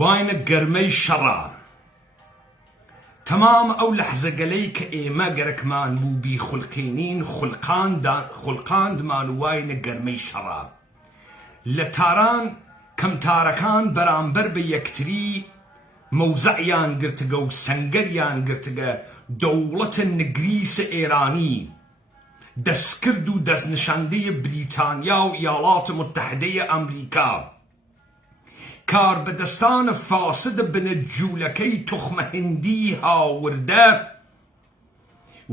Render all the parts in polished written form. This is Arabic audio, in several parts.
واینە گەرمەی شەڕە تەمام ئەو لەحزەگەلەی کە ئێمە گەرەکمان بوو بی خوڵقینین خوڵقاندمان و واینە گەرمەی شەڕە لە تاران کەمتارەکان بەرامبەر بە یەکتری مەوزەعیان گرتگە و سەنگەریان گرتگە دەوڵەتە نگریسە ئێرانی دەستکرد و دەستنیشاندەی بریتانیا و ئیاڵاتە متحدەیە ئەمریکا کاربەدەستانە فاسدە بنەجوولەکەی توخمە هندی هاوردە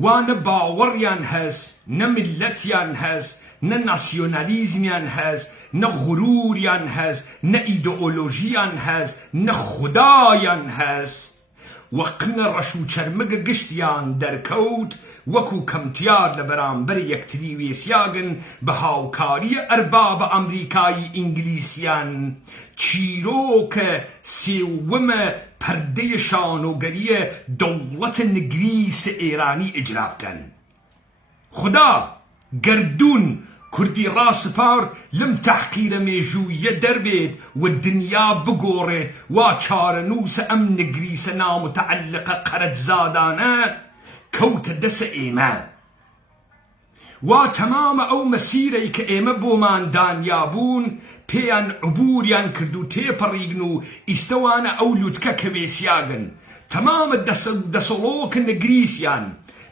وانە باوەڕیان هەست نە میللەتیان هەست نە ناسیۆنالیزمیان هەست نە غوروریان هەست نە ئیدئۆلۆژیان هەست نە خودایان هەست وەقنە ڕەش و چەرمەگە گشتیان دەرکەوت وەکو کەمتیار لە بەرامبەر یەکتری وێسیاگن بە هاوکاریە ئەربابە ئەمریکایی ئینگلیسیان چیرۆکە سێوەمە پەردەیە شانۆگەریە دەوڵەتە نگریسە ئێرانی ئیجرا بکەن خدا گەردوون کوردی ڕاسپارد لەم تەحقیرە مێژوویە دەربێت و دنیا بگۆڕێت وا چارەنووسە ئەم نگریسە نامتەعەلقە قەرەجزادانە کەوتە دەسە ئێمە وا تەمامە ئەو مەسیرەی کە ئێمە بۆمان دانیابوون پێیان عبوریان کرد و تێپەڕیگن و ئیستەوانە ئەو لوتکە کە وێسیاگن تەمامە دەسەڵۆکە نگریسیان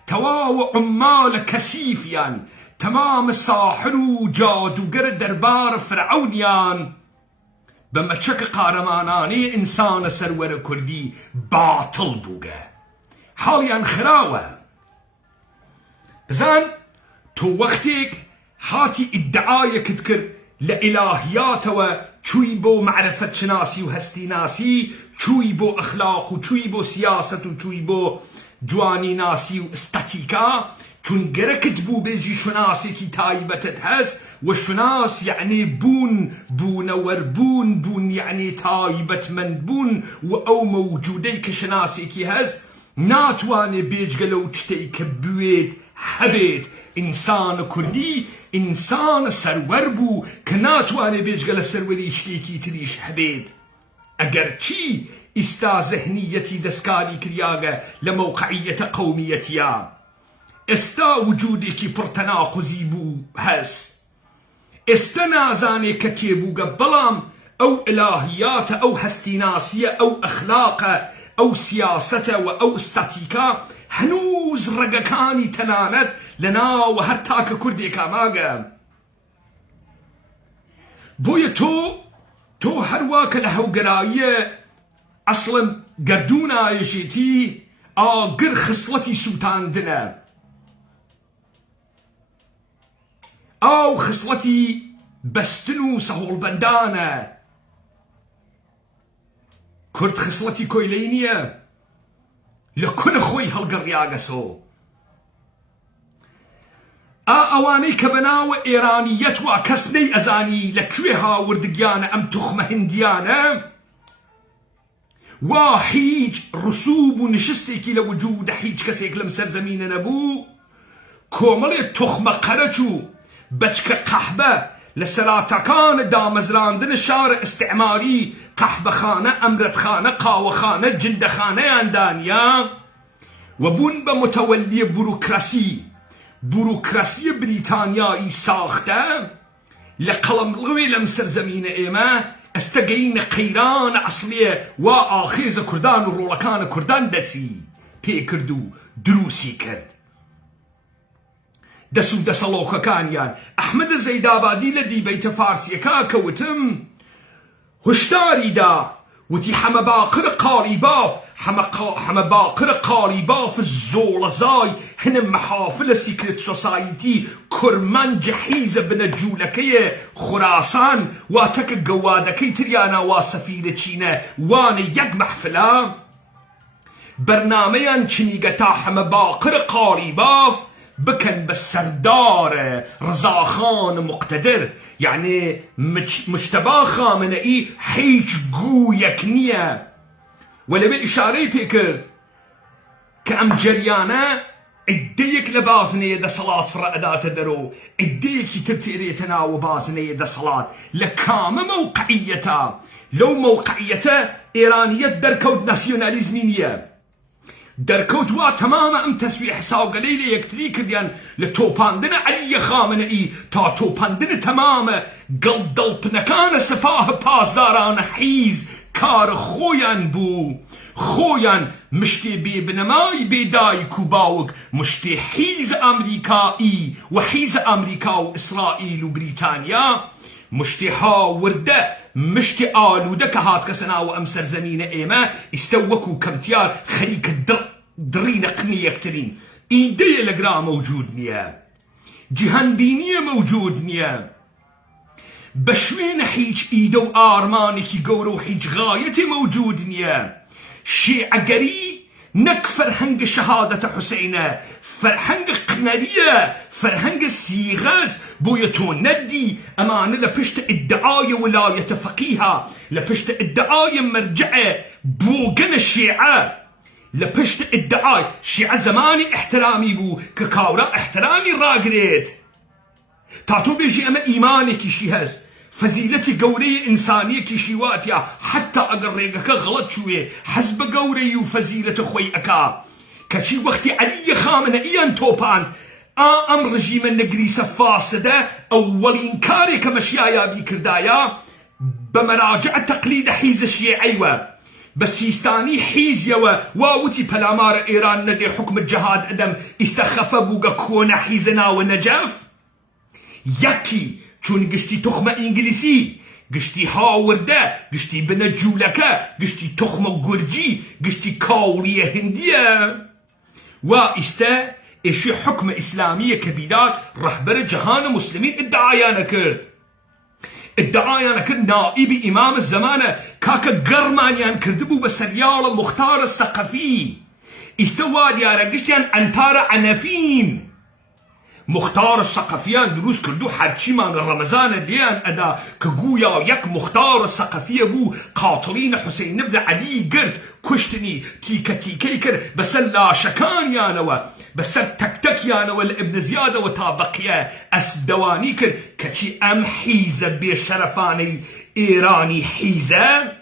تەواوە عمالە کەسیفیان تمام ساحر و جادوگر دەربار فرعونیان بە مەچەک قارەمانانەی ئینسانە سەروەرە کوردی باتڵ بووگە حاڵیان خراوە بزان تۆ وەختێک هاتی ئیدعایەکت کرد لە ئیلاهیاتەوە چووی بۆ معرفەت شناسی و هەستی ناسی چووی بۆ ئەخلاق و چووی بۆ سیاست و چووی بۆ جوانی ناسی و ئستاتیکا چون گەرەکت بوو بێژی شناسێکی تایبەتت هەست و شناس یعنی بوون بوونەوەربوون بوون یعنی تایبەتمەند بوون و ئەو مەوجودەی کە شناسێکی هەست ناتوانێ بێجگە لەو شتەی کە بوێت هەبێت ئینسانە کوردی ئینسانە سەروەر بوو کە ناتوانێ بێجگە لە سەروەری شتێکی تریش هەبێت ئەگەر چی ئیستا زەهنیەتی دەستکاری کریاگە لە مەوقعیەتە قەومیەتیە ئێستا وجودێکی پڕتەناقوزی بوو هەست ئێستا نازانێ کە کێبووگە بەڵام ئەو ئیلاهیاتە ئەو هەستیناسیە ئەو ئەخلاقە ئەو سیاسەتە و ئەو ئستاتیکا هەنووز ڕێگەکانی تەنانەت لە ناوە هەر تاکە کوردێکا ماگە بۆیە تۆ هەروە کە لە هەوگەراییە ئەسڵم گەردوونایەژێتی ئاگر خسڵەتی سووتاندنە ئاو خسڵەتی بەستن و سەهۆڵبەندانە کورد خسڵەتی کۆیلەی نییە لە کونە خۆی هەڵگەڕیاگەسۆ ئەوانەی کە بەناوە ئێرانیەت وا کەس نەی ئەزانی لەکوێ هاوردگیانە ئەم توخمە هندیانە وا هیچ ڕسوب و نشستێکی لە وجودە هیچ کەسێک لەم سەرزەمینە نەبوو کۆمەڵێک توخمە قەرەچ و بەچکە قەحبە لە سەراتەکانە دامەزراندن شارە ئیستیعماری قەحبەخانە ئەمرەتخانە قاوەخانە جندەخانەیان دانیا و بوون بە متەوەلیە بوروکراسی بریتانیایی ساختە لە قەڵەمڕەوێ لەم سەرزەمینە ئێمە ئەستە گەینە قەیرانە ئەسڵیە وا ئاخێزە کوردان و ڕۆڵەکانە کوردان دەچی پێکرد و دروسی کرد دەس و دەسەڵۆکەکانیان ئەحمەدە زەیدابادی لە دیبەیتە فارسیەکە کەوتم هشداریدا وتی حەمە باقر قالیباف زۆڵەزای هەنە مەحافلە سیکرێت سۆسایتی کورمانجە حیزە بنەجوولەکەیە خوراسان واتەکە گەوادەکەی تریانە وا سەفیرە چینە وانە یەک مەحفلە بەرنامەیان چنیگە تا حەمە باقر قالیباف بکەن بە سەردارە ڕزاخان مقتەدر یعنی مجتەبا خامنەئی هیچ گوویەک نییە و لەبێ ئیشارەی پێکرد کە ئەم جەریانە ئیدەیەک لە بازنەیە دەسەڵات فڕە ئەداتە دەرۆ ئیدەیەکی تر تێرێتە ناوە بازنەیە دەسەڵات لە کامە مەوقعیەتە لو موقعيته إيرانية دركوت ناسيوناليزمينية دركوت وا تماما ام تسويح ساو قليل يكتري كديان لتوباندنا علي خامنئي تا توباندنا تماما قل دلبنكان سفاه پاسداران حيز كار خويان بو خويان مشتي بنماي بيداي كوباوك مشتي حيز امريكائي وحيز امريكا واسرائيل وبريطانيا مشتي ورده مشتي آلوده كهات كسنا وامسر زمين ايما استوكو كمتيار خليك درين قنية كترين ايدي لقرا موجود نيا جهاندينية موجود نيا بشوين حيج ايدو آرمانكي قورو حيج غايتي موجود نيا شيع قري نك فرهنگ شهادة حسينة فرهنگ قنرية فرهنگ سيغاز بويتو ندي امان لبشت ادعاية ولاية فقيهة لبشت ادعاية مرجعة بوغن الشيعة لبشت ادعاية شيعة زماني احترامي بو ككاورا احترامي راقريت تاتو بيجي اما ايمانك شيهز فزيلتي قورية إنسانية كيشيواتيا حتى أقريقك غلط شوية حسب قوري وفزيلة خوي أكا كشي وقتي علي خامنة إيان توبان أم رجيم النقريسة فاسدة أولين كاري كمشيايا بيكردايا بمراجع تقليد حيز الشيعيوة بس يستاني حيز يوا واوتي بلامار إيران ندي حكم الجهاد أدم استخف بوغا كون حيزنا ونجف يكي چون گشتی تخمه انگلیسی گشتی هاورده گشتی بنجولکه گشتی تخمه گرجی گشتی کاوری هندیه و استه اشی حکم اسلامی کبیدار رهبر جهان مسلمین ادعایانه کرد نائب امام الزمانه کاکا گرمانیان کردبو بسریال مختار الثقفی استواد یاره گشتیان انتار عنفین مختار الثقفيان دروس كردو حدشي من رمضان الليان ادا كقويا يك مختار الثقفية بو قاطرين حسين بن علي قرد كشتني تيكا كر بس لا شكان يانوا بس تكتك يانوا لابن زيادة وتابقيا اسدواني كر كشي ام حيزة بشرفاني ايراني حيزة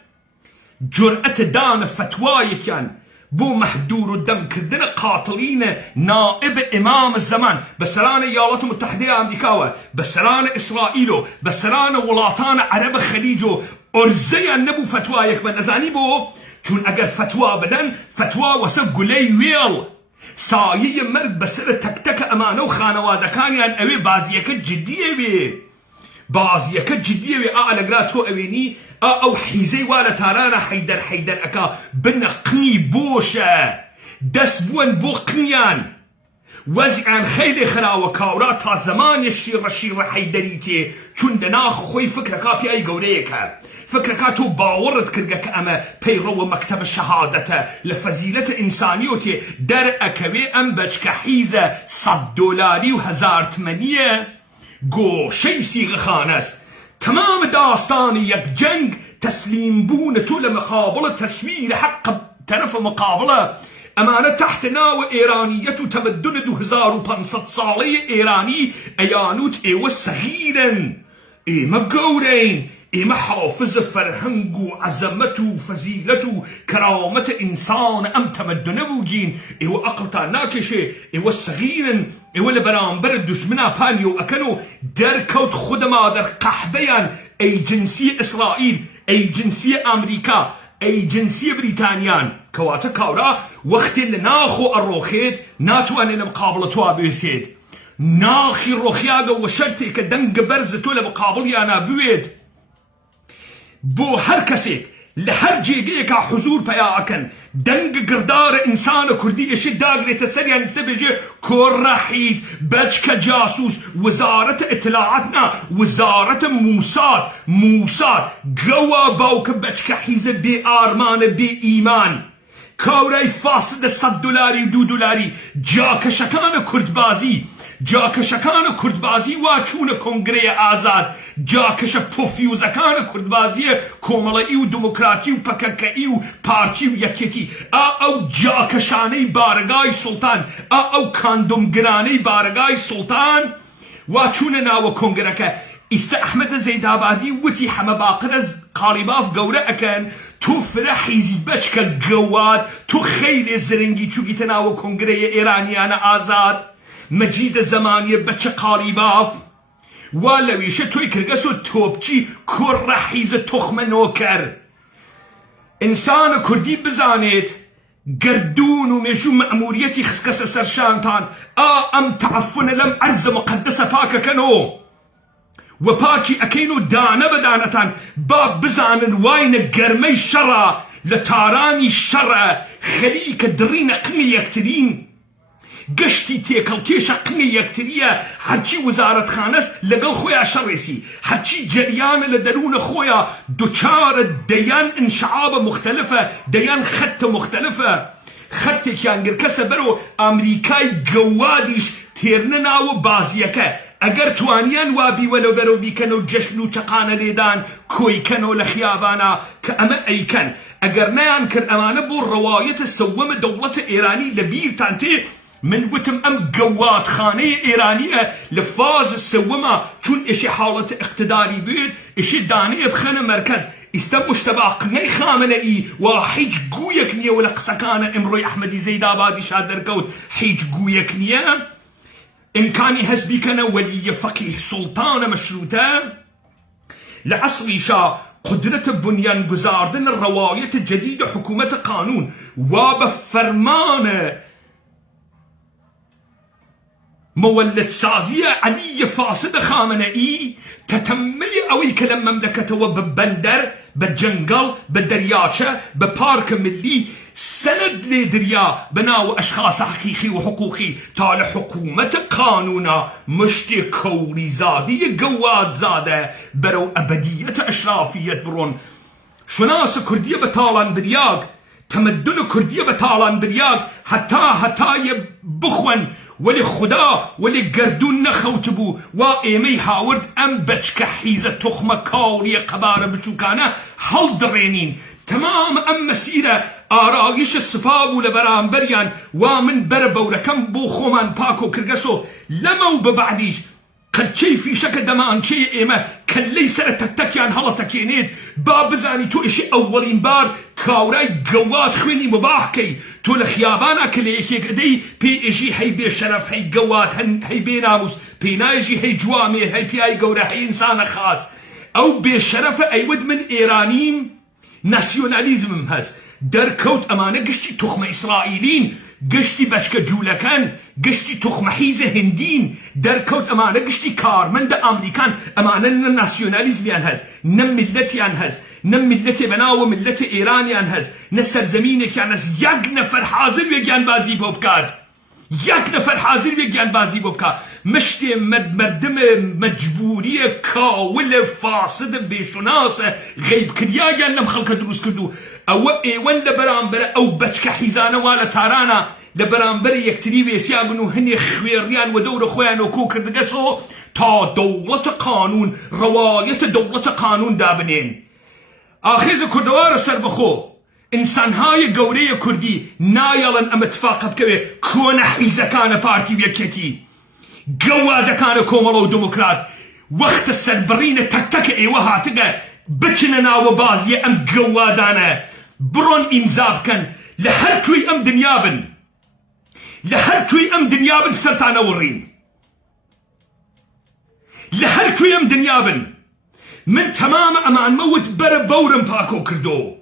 جرأة دان فتوايك يعني بو محدور الدم كردنا قاتلين نائب امام الزمان بسران ايالات المتحدة امريكا بسران اسرائيل بسران ولاتان عرب خليجو ارزيا نبو فتوايك من ازاني بو چون اگر فتوا بدن فتوا وسب قلي ويل سايي مرد بسر تكتك امانو خانوادكان يعني اوي بازيك جدية بي بازيك جدية بي اقلقلاتو اويني او حيزي والا تارانا حيدر اكا بنقني بوشة دس بوان بو قنيان وزعان خيلي خراوة كاورا تا زمان الشير حيدريتي چون دناخ خوي فكركا بي اي قوريكا فكركا تو باورد كرقك اما بيرو مكتب الشهادة لفزيلة انسانيوتي در اكوي انبجك حيزة $100 و$1080 قو شي سيغ خانس تمام داستان يك جنگ تسليم بون طول مقابلة تشوير حق طرف مقابلة أمانة تحت ناو إيرانية تمدن 2500 صالية إيراني أيانوت إيوة صغيرا إيما قورين إيما حافظ فرهنجو عزمته فزيلته كرامة إنسان أم تمدن بوجين إيوة أقلتا ناكشة إيوة صغيرا إيوة لبرامبر الدشمنا بانيو أكنو دركوت خدما در قحبيان أي جنسية إسرائيل أي جنسية أمريكا أي جنسية بريطانيان كواتا كاورا وقت اللي ناخو الروخيت ناتوان المقابلة توابيسيد ناخي الروخياغا وشرتي كدنق برزتو لمقابل يانا بويد بو هر كسي لهر جيجيكا حضور بياكن دنگ قردار انسان كردي اشي داغري تسريا نستبجي كورحيز بجك جاسوس وزارة اطلاعاتنا وزارة موساد قوا باوك بجك حيز بي آرمان بي ايمان كاوراي فاسد $100 و$2 جاك شكان كردبازي جاکشکان کردبازی واچون کنگره آزاد جاکش پوفیوزکان کردبازی کوملایی و دموکراتی و پککئی و پارتی و یکیتی او جاکشانه بارگای سلطان او کاندومگرانه بارگای سلطان واچون ناو کنگره که ئیستا ئەحمەدە زەیدابادی وتی حەمە باقرە قاڵیباف گەورە ئەکەن تۆ فرە حیزی بەچکە گەواد تۆ خەیرێ زرنگی چووگیتە ناوە کۆنگرەیە ئێرانیانە ئازاد مەجیدە زەمانیە بەچە قاڵیباف وا لەویشە تۆی کردگەسۆ تۆپچی کۆڕە حیزە تۆخمە نۆکەر ئینسانە کوردی بزانێت گردون و مێژوو مەئموریەتی خسکەسە سەرشانتان ئەم تعەفونە لەم عەرزە مقەدەسە پاکەکەنەوە و پاکی ئەکەین و دانە بەدانەتان با بزانن واینە گەرمەی شەڕە لە تارانی شەڕە خەریکە دڕینە قنگی یەکترین گەشتی تێکەڵکێشە قنگی یەکتریە هەرچی وزارەتخانەست لەگەڵ خۆیان شەڕێسی هەرچی جەریانە لە دەروونە خۆیان دووچارە دەیان ئینشعابە مختلفە دەیان خەتە مختلفە خەتێکیان گرکەسە بەرەوە ئەمریکای گەوادیش تێرنە ناوە بازیەکە ئەگەر توانیان وا بیوەنەوە بەرەو بیکەنەوە جەشن و چەقانە لێدان کۆیکەنەوە لە خیابانە کە ئەمە ئەیکەن ئەگەر نەیان کرد ئەمانە بۆ ڕەوایەتە سەوەمە دەوڵەتە ئێرانی لە بیرتان تێ من وتم ئەم گەوادخانەی ئێرانیە لە فاز سەوەمە چون ئێشی حاڵەتە اقتداری بێت ئێشی دانەیە بخەنە مەرکەز ئیستا مشتەباقنەی خامنەئی وا هیچ گویەک نییە و لە قسەکانە ئەمڕۆی ئەحمەدی زەیدابادیشا دەرکەوت هیچ گویەک نییە إمكاني هزبي كان ولي فقيه سلطان مشروطة لعصر شاه قدرة بنيان گزاردن الرواية الجديدة حكومة قانون وبفرمان مولد سازية علي فاسد خامنئي تتملي أوي كلام مملكة وببندر بالجنقل بالدرياشة ببارك ملي سند لدريا بناو أشخاص حقيقي وحقوقي تال حكومة قانونا مشتي كوري زادي قواد زادة برو أبدية أشرافية برون شناس كردية بتالان برياق تمدن كردية بتالان برياق حتى يبخون ولي خدا ولي قردون نخوتبو وإيمي هاورد أم بچك حيزة تخمة كاوري قبارة بشوكانا هل درينين تمام أم مسيرة آراغيش السفاو لبرانبريان ومن بربوركم بو خومان باكو كرقسو لمو ببعديش قد شي في شك دمان شي إيما كان ليس تكتكيان هلا تكينيد بابزاني تو إشي أولين بار كاوراي قوات خويني مباحكي تو لخيابانا كليكي قدي بي إشي هي بي شرف هي قوات هي بي ناموس بي نايجي هي جوامير هي بي أي قورة هي إنسان خاص أو بي شرف أيود من إيرانيين ناسيوناليزم هز دركوت أمانة قشتي تخمة إسرائيلين قشتي بچك جولكان قشتي تخمة حيزة هندين دركوت أمانة قشتي كارمند أمريكان أمانة ناسيوناليزم ينهز نم ملتي ينهز نم ملتي بناو ملتي إيران ينهز نسر زمينك ينهز يق نفر حاضر ويجان بازي بوبكاد يق نفر حاضر ويجان بازي بوبكاد مشتي مردم مجبورية كاولة فاسدة بشناسة غيب كرياجا لم خلق دروس كردو او ايوان لبرانبرة او بچك حيزانة والا تارانا لبرانبرة يكتري بيسياغنو هني خويريان ودور خويان وكو كردقسو تا دولة قانون رواية دولة قانون دابنين آخيز كردوار سربخو انسان هاي قورية كردي نايلن ام اتفاق بكوي كون حيزة كان بارتي ويكتي قوادة كان كومالو وديمقراط وقت السربرين تكتك ايوها تقى بچننا وبازي ام قوادانا برون امزاب كان لهركوي ام دنيابن لهركوي ام دنيابن سلطانة ورين لهركوي ام دنيابن من تمام امان موت بر بورم باكو كردو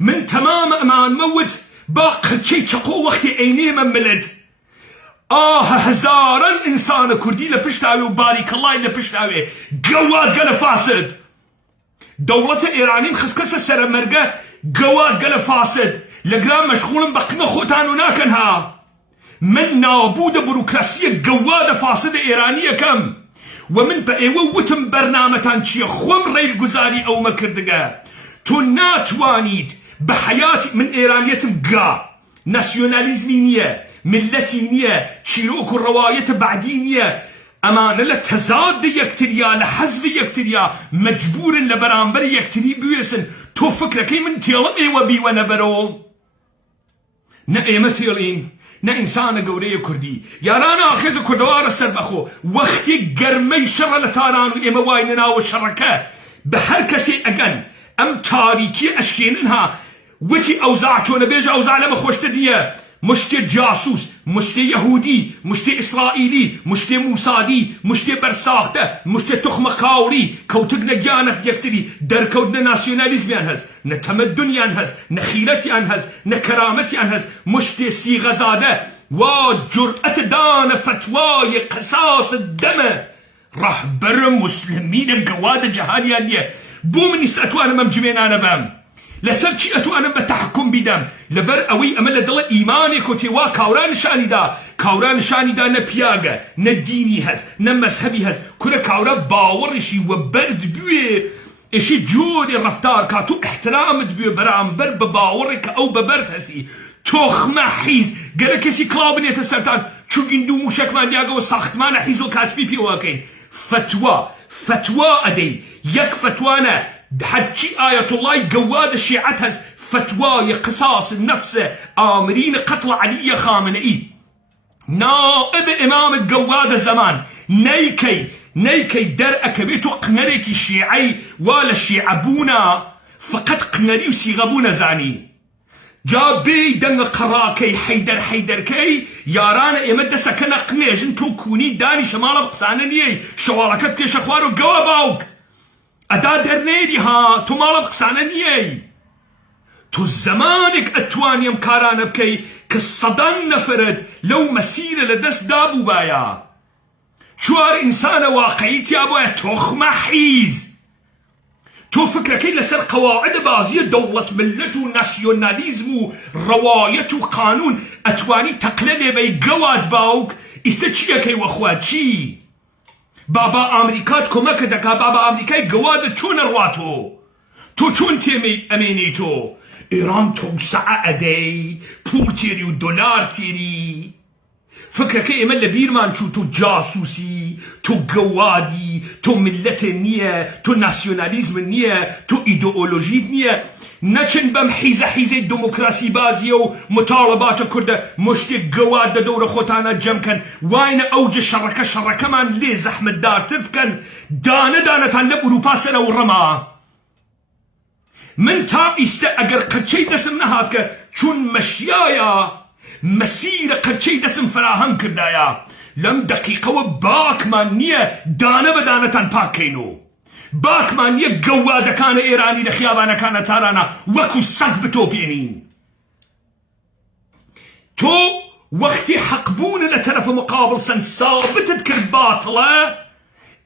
من تمام امان موت باق شي شقو وقتي ايني من ملد هزارا انسان كردي لبشتاوي وبارك الله لبشتاوي قواد قال فاسد دولة ايراني خسكسة سرمرقة قواد قال فاسد لقرام مشغول بقنا خوتان وناكنها من نابودة بروكراسية قوادة فاسدة ايرانية كم ومن بأيوة وتم برنامجان شي خوم ريل قزاري او مكردقة تو ناتوانيد بحياتي من ايرانيتم قا ناسيوناليزمينية ملتينية شيروك الرواية بعدينية أمانة لتزاد يكتريا لحزب يكتريا مجبور لبرانبر يكتري بيسن تو فكرة كي من تيلا ايوة بيوانا برو نا ئێمە نا ئینسانە گەورەیە کوردی یارانە ئاخێزە کوردەوارە سەر بەخۆ وەختی گەرمەی شەڕە لە تاران و ئێمە وای نەناوە شەڕەکە بە هەر کەسێ ئەگەن ئەم تاریکی ئەشکێننها وتی ئەوزاع چۆنە بێژە ئەوزاع لەمە خۆشتر نییە مشتێ جاسوس مشتێ یەهودی مشتێ ئیسرائیلی مشتێ موسادی مشتێ بەرساختە مشتێ تۆخمە خاوری کەوتگنە گیانە یەکتری دەرکەوتنە ناسیۆنالیزمیان هەست نە تەمەدونیان هەست نە خیرەتیان هەست نە کەرامەتیان هەست مشتێ سیغەزادە وا جورئەت دانە فتوای قەساس دەمە ڕەهبەرە موسلمینە گەوادە جەهانیان نییە بۆ منیست ئەتوانم ئەم جمێنانە بەم لەسەر چی ئەتوانم بە تەحکوم بیدەم لەبەر ئەوەی ئەمە لە دڵە ئیمانێک و تێوا کاوران نیشانیدا نە پیاگە نە دینی هەست نە مەزهەبی هەست کورە کاورە باوەڕیشی وە بەرد بوێ ئێشی جۆرێ ڕەفتار کات و ئەحترامت بوێ بەرامبەر بە باوەڕێک کە ئەو بەبەرد هەسی تۆخمە حیز گەرە کەسی کڵاو بنێتە سەرتان چووگین دوو موشەکمان دیاگەوە ساختمانە حیز و کاسبی پێوەکەین فتوا ئەدەی یەک فتوانە حجي آية الله جواد الشيعة هز فتوى قصاص النفس آمرين قتل علي خامنئي نائب إمام الجواد الزمان نيكي درأك بيتو قنريك الشيعي ولا الشيعبونا فقط قنري وسيغبونا زاني جابي دن قراكي حيدر كي يارانا إمد سكنا قنيجن تو كوني داني شمال بقسانني شوالكت كي شخوارو جواباوك أدا درنيدي ها تو مالا بقسانة نيي تو زمانك أتوانيم كارانة بكي كالصدان نفرد لو مسيرة لدست دابو بايا شوار إنسان واقعيتي أبويا تخمة حيز تو فكركي لسر قواعد بازية دولة ملت وناسيوناليزم رواية وقانون أتواني تقلدي بي قواد باوك استشيكي واخواتشي بابا أمريكات كمك دكا بابا أمريكاي جواد چون رواتو تو چون تيمي أمينيتو إيران توسع أدي پول تيري ودولار تيري فكرك إيمان لبيرمان شو تو جاسوسي تو جوادي تو ملت نية تو ناسيوناليزم نية تو إيدئولوجي نية نچن بم حيزة ديمقراسي بازيو مطالبات كرده مشتي جواد دور خوتانا جمكن واين اوج شركة من لي زحمة دار تبكن دانة تنلب أوروبا سنة ورما من تا اگر قد شي دسم نهاتك چون مشيايا مسيرة قد شي دسم فراهم كردايا لم دقيقة وباك من نية دانة بدانة تنباكينو باكمان يك جوادة كان إيراني لخيابانا كان تارانا وكو سق بتو بينين تو وقتي حقبون لطرف مقابل سن ثابتت كرد باطلة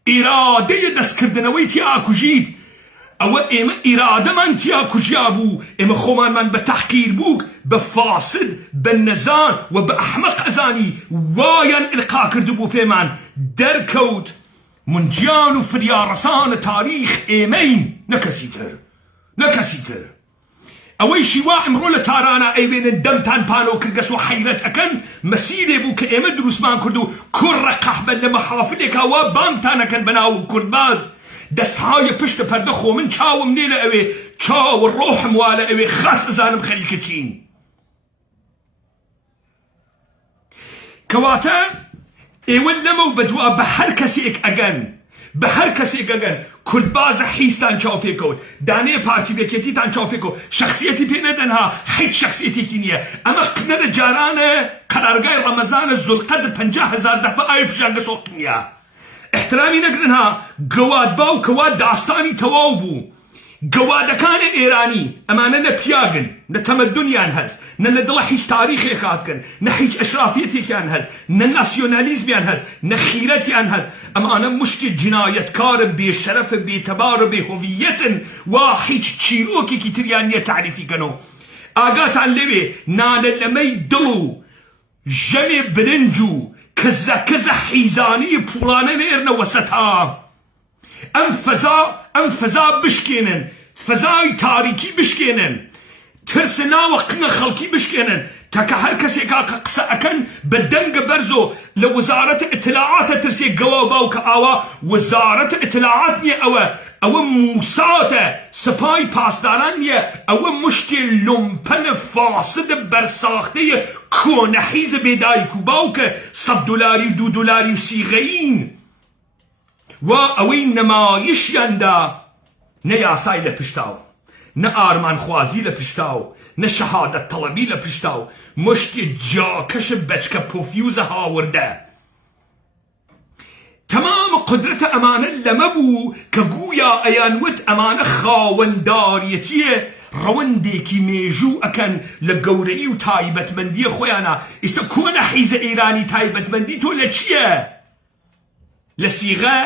إرادة دس كردنويتي آكو جيد أو إما إرادة من تياكو جابو إما خومان من بتحقير بوك بفاسد بالنزان وبأحمق أزاني وايان إلقا كردبو بيمان دركوت منجيان وفريارسان تاريخ إيمين نكسيتر أوي شواء امرو لتارانا أي بين الدم تان بانو كرقس وحيرت أكن مسيري بو كإيمد دروسمان كردو كر قحبا لمحافلك وبان تانا كان بناو كردباز دستهاي پشت پردخو من چاو منيلة أوي چاو الروح موالا أوي خاص أزانم خليك چين كواتا ايوان نمو بدوا بحر كسيك اگن كل باز حيستان چاو بيكو داني باركي بيكيتي تان چاو بيكو شخصيتي بيندنها حيث شخصيتي كينية اما قنر جارانه قرارگاي رمضان الزلقد 50,000 دفع اي بجانگ سوقنيا احترامي نقرنها قواد باو كواد داستاني تواوبو قواد كان إيراني أمانا نبياغن نتمدنيان هز ندلحيش تاريخي خاتكن نحيش أشرافيتي كان هز ناسيوناليزميان هز نخيرتيان هز أمانا مشتي جناية كارب بشرف بتبار بهوية واحيش تشيروكي كتريانية تعريفي كانوا آقات عن لبي نانا لمي دلو جمي برنجو كذا حيزاني بولاني نيرنا وسطها ام فضا بشكينن فضای تاریکی بشکێنن ترسناوە قنە خەڵکی بشکێنن تاکە هەر کەسێکا کە قسە ئەکەن بە دەنگە بەرزۆ لە وەزارەتە ئیتلاعاتە ترسێ گەوە باوکە ئاوا وەزارەتە ئیتلاعات نییە ئەوە ئەوە موساتە سپای پاسداران نییە ئەوە مشتێ لۆمپەنە فاسدە بەرساختەیە کۆنە حیزە بێدایک و باوکە $100 و $2 و سیغەین و ئەوەی نەمایشیاندا نە یاسای لە پشتاو نە ئارمانخوازی لە پشتاو نە شەهادەت تەڵەبی لە پشتاو مشتێ جاکەشە بەچکە پۆفیوزە هاوردە تمام قدرت ئەمانە لەمە بوو کە گویا ئەیانوت ئەمانە خاوەنداریەتیە ڕەوەندێکی مێژوو ئەکەن لە گەورەی و تایبەتمەندیە خۆیانە ئێستا کۆنە حیزە ئێرانی تایبەتمەندی تۆ لە چییە؟ لە سیغە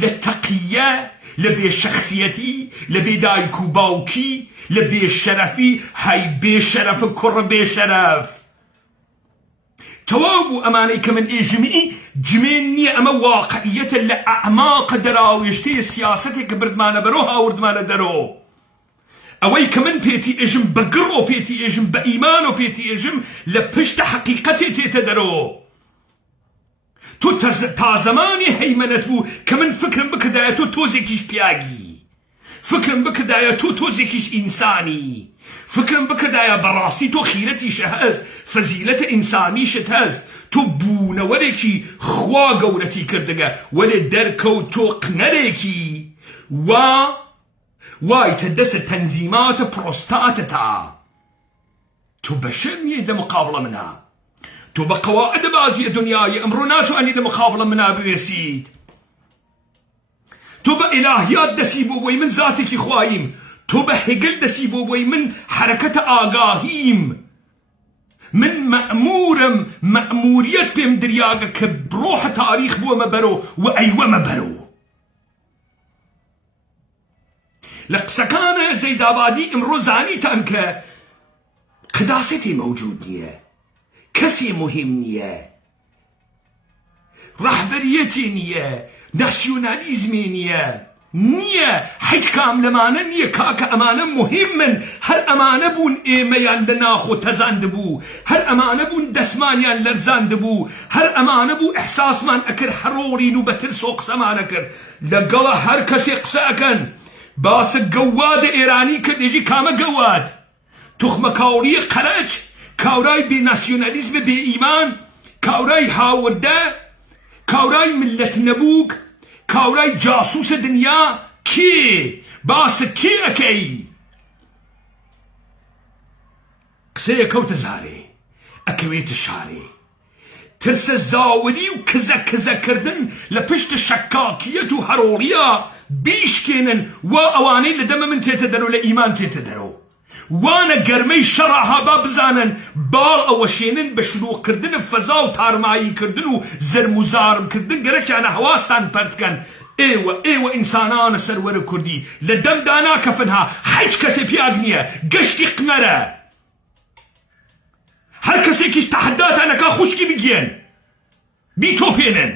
لە تەقیە لە بێشەخسیەتی لە بێدایک و باوکی لە بێشەرەفی هەی بێشەرەفە کوڕە بێشەرەف تەواو بوو ئەمانەی کە من ئێژمی جمێن نییە ئەمە واقعیەتە لە ئەعماقە دەراوێشتەیە سیاسەتێکە بردمانە بەرۆ هاوردمانە دەرۆ ئەوەی کە من پێتی ئێژم بە گڕۆ پێتی ئێژم بە ئیمان و پێتی ئێژم لە پشتە حەقیقەتێ تێتە دەرۆ تۆ تا زمانی هەیمەنەت بوو کە من فکرم بکردایە تۆ تۆزێکیش پیاگی فکرم بکردایە تۆ تۆزێکیش ئینسانی فکرم بکردایە بەڕاستی تۆ خیرەتیشە هەست فەزیلەتە ئینسانیشت هەست تۆ بوونەوەرێکی خوا گەورەتی کردگە وەرێ دەرکەوت تۆ قنەرێکی وایتە دەسە تەنزیماتە پرۆستاتەتا تۆ بەشەر نییە لە مقابڵە منە تۆ بە قەواعدە بازیە دنیای ئەمڕۆ ناتوانانی لە مقابڵە منە بوێسیت تۆ بە ئیلاهیات دەسی بۆ بۆی من زاتێکی خواییم تۆ بە هێگل دەسی بۆ بۆی من حرەکەتە ئاگاهیم من مەئمورم مەئموریەت پێم دریاگە کە ڕۆحە تاریخ بۆمە بەرۆ و ئەیوەمە بەرۆ لە قسەکانە زەیدابادی ئەمڕۆ زانیتان کە قداسەتی مەوجود نییە کەسێ مهم نییە ڕەحبەریەتێ نییە ناسیۆنالیزمێ نییە هیچ کام لەمانە نییە کاکە ئەمانە مهمن هەر ئەمانە بوون ئێمەیان لە ناخۆ تەزاند بوو هەر ئەمانە بوون دەسمانیان لەرزاند بوو هەر ئەمانە بوو ئەحساسمان ئەکرد هەڕۆڕین و بە ترس و قسەمانە کرد لەگەڵە هەر کەسێ قسە ئەکەن باسە گەوادە ئێرانی کە دێژی کامە گەواد توخمە کاوڕیە قەرەج کاورای بێ ناسیۆنالیزمە بێ ئیمان کاورای هاوردە کاورای ملت نەبووک کاورای جاسوسە دنیا کێ باسە کێ ئەکەی قسەیە کەوتە زارێ ئەکەوێتە شارێ ترسە زاوری و کزەکردن لە پشتە شەکاکیەت و هەڕۆڕیە بیشکێنن و ئەوانەی لە دەمە من تێتە دەرۆ لە ئیمان تێتە دەرۆ وانە گەرمەی شەڕەها با بزانن باڵ ئەوەشێنن بە شلوغکردنە فەزا و تارماییکردن و زەرموزارمکردن گەرەکیانە هەواستان پەرتکەن ئێوە ئینسانانە سەروەرە کوردی لە دەمدا ناکەفنها هیچ کەسێ پیاگ نییە گەشتی قنەرە هەر کەسێکیش تەحەداتانەکە خوشکی بگێن بیتۆپێنن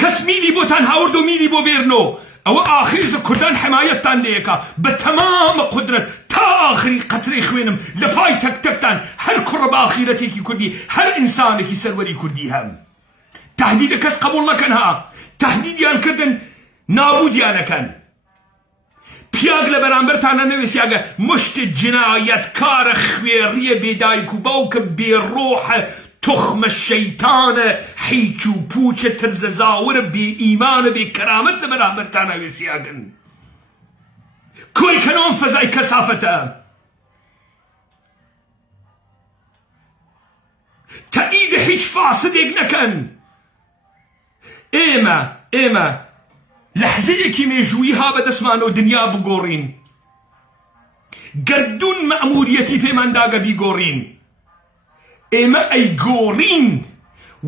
کەس میلی بۆتان هاورد و میلی بۆ بێرنۆ ئەوە ئاخریزە کوردان حمایەتتان لێیەکە بە تەمامە قودرەت تا ئاخری قەترەی خوێنم لە پای تەکتەکتان هەر کوڕە بە ئاخیرەتێکی کوردی هەر ئینسانێکی سەروەری کوردی هەم تهدیدە کەس قبوڵ نەکەنها تهدیدیان کردن نابودیانەکەن پیاگ لە بەرامبەرتانە نەوێسیاگە مشت جنایەتکارە خوێڕیە بێدایک و باوکە بێڕۆحە تخمە شەیتانە هیچ و پوچە ترزە زاورە بێ ئیمانە بێ کەرامەت لە بەرامبەرتانە نەوێسیاگن کۆی کەنۆم فەزای کەسافەتە تەئیدە هیچ فاسدێک نەکەن ئێمە لەحزەیەکی مێژووی ها بەدەستمان و دنیا بگۆڕین گەردون مەئموریەتی پێمانداگە بیگۆڕین ئێمە ئەیگۆڕین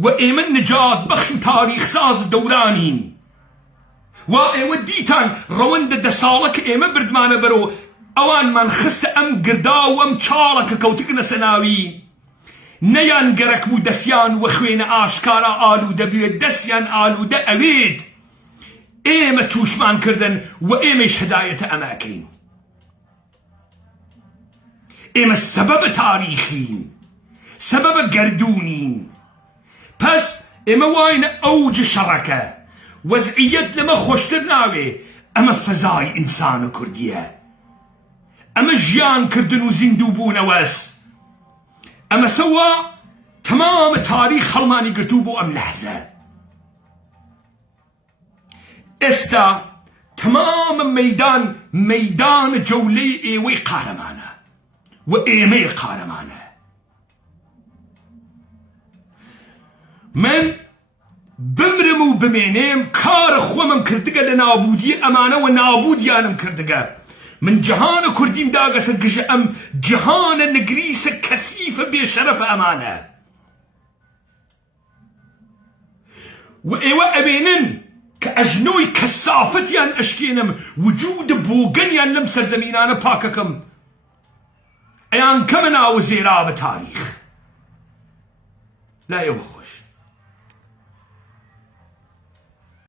و ئێمە نجات بەخش و تاریخساز دەورانین و ئێوە دیتان ڕەوەندە دە ساڵە کە ئێمە بردمانە بەرەوە ئەوانمان خستە ئەم گردا و ئەم چاڵە کە کەوتکنە سەناوی نەیان گەرەک بوو دەستیان وە خوێنە ئاشکارا ئالوودە بوێت دەستیان ئالوودە ئەوێت ئێمە تووشمان کردن و ئێمەش هەدایەتە ئەماکەین ئێمە سەبەبە تاریخین سەبەبە گەردوونین پس ئێمە واینە ئەوج شەڕەکە وەزعیەت لەمە خۆشتر ناوێ. ئەمە فەزای ئینسان و کوردیە، ئەمە ژیانکردن و زیندوو بوونەوەس. ئەمە سەوا تەمامە تاریخ هەڵمانی گرتوو بۆ ئەم لەحزە. ئێستا تەمامە مەیدان جەولەی ئێوەی قارەمانە و ئێمەی قارەمانە. من بمرم و بمێنێم کارە خۆمم کردگە لە نابودی ئەمانەوە نابودیانم کردگە. من جیهانە کوردیم داگەسە گژە ئەم جیهانە نگریسە کەسیفە بێشەرەفە ئەمانە. و ئێوە ئەبێنن کە ئەژنۆی کەسافەتیان ئەشکێنم، وجودە بۆگەنیان لەم سەرزەمینانە پاکەکەم. ئەیان کەمە ناوە زێرا بە تاریخ. لا ئێوە خۆش.